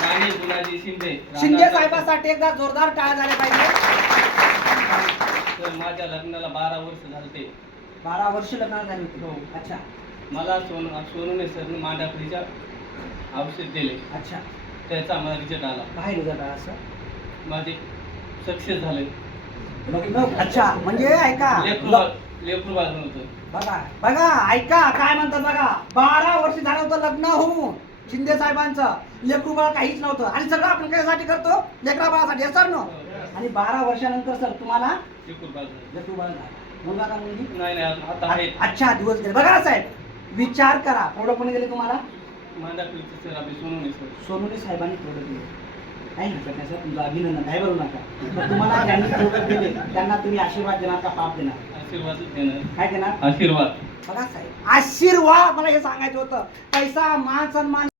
राणी गुलाजी शिंदे. शिंदे साहेबांसाठी एकदा जोरदार टाळ्या झाल्या पाहिजे. तर माझ्या लग्नाला 12 वर्ष झाले. 12 वर्ष लग्नाला झाली होती. हो. अच्छा मला सोनूने सरने मांडाफळीच्या औषध दिले. अच्छा. त्याचा मला रिझल्ट आला. काय रिझल्ट आला असं? माझे सक्सेस झाले. अच्छा म्हणजे ऐका लेकरू बाळ नव्हतं. बघा बघा ऐका काय म्हणतात बघा. 12 वर्ष झालं होतं लग्न होऊन शिंदे साहेबांचं. लेकरू बाळ काहीच नव्हतं आणि सगळं आपण कशासाठी करतो? लेकरा बाळासाठी सर नो. आणि 12 वर्षानंतर सर तुम्हाला लेकरू बाळ झालं. मुलगा का मुलगी? नाही आता आहे. अच्छा दिवस गेले. बघा साहेब विचार करा. थोडं कोणी दिले तुम्हाला? मांडाफळीचे सर आपले सोनूने साहेबांनी थोडं दिले. काही हरकत नाही सर. तुमचं अभिनंदन काय बरू नका. तर तुम्हाला ज्यांनी थोडं दिले त्यांना तुम्ही आशीर्वाद देणार का पाप देणार? आशीर्वादच देणार. काय देणार? आशीर्वाद. बघा साहेब आशीर्वाद मला हे सांगायचं होतं. पैसा मान सन्मान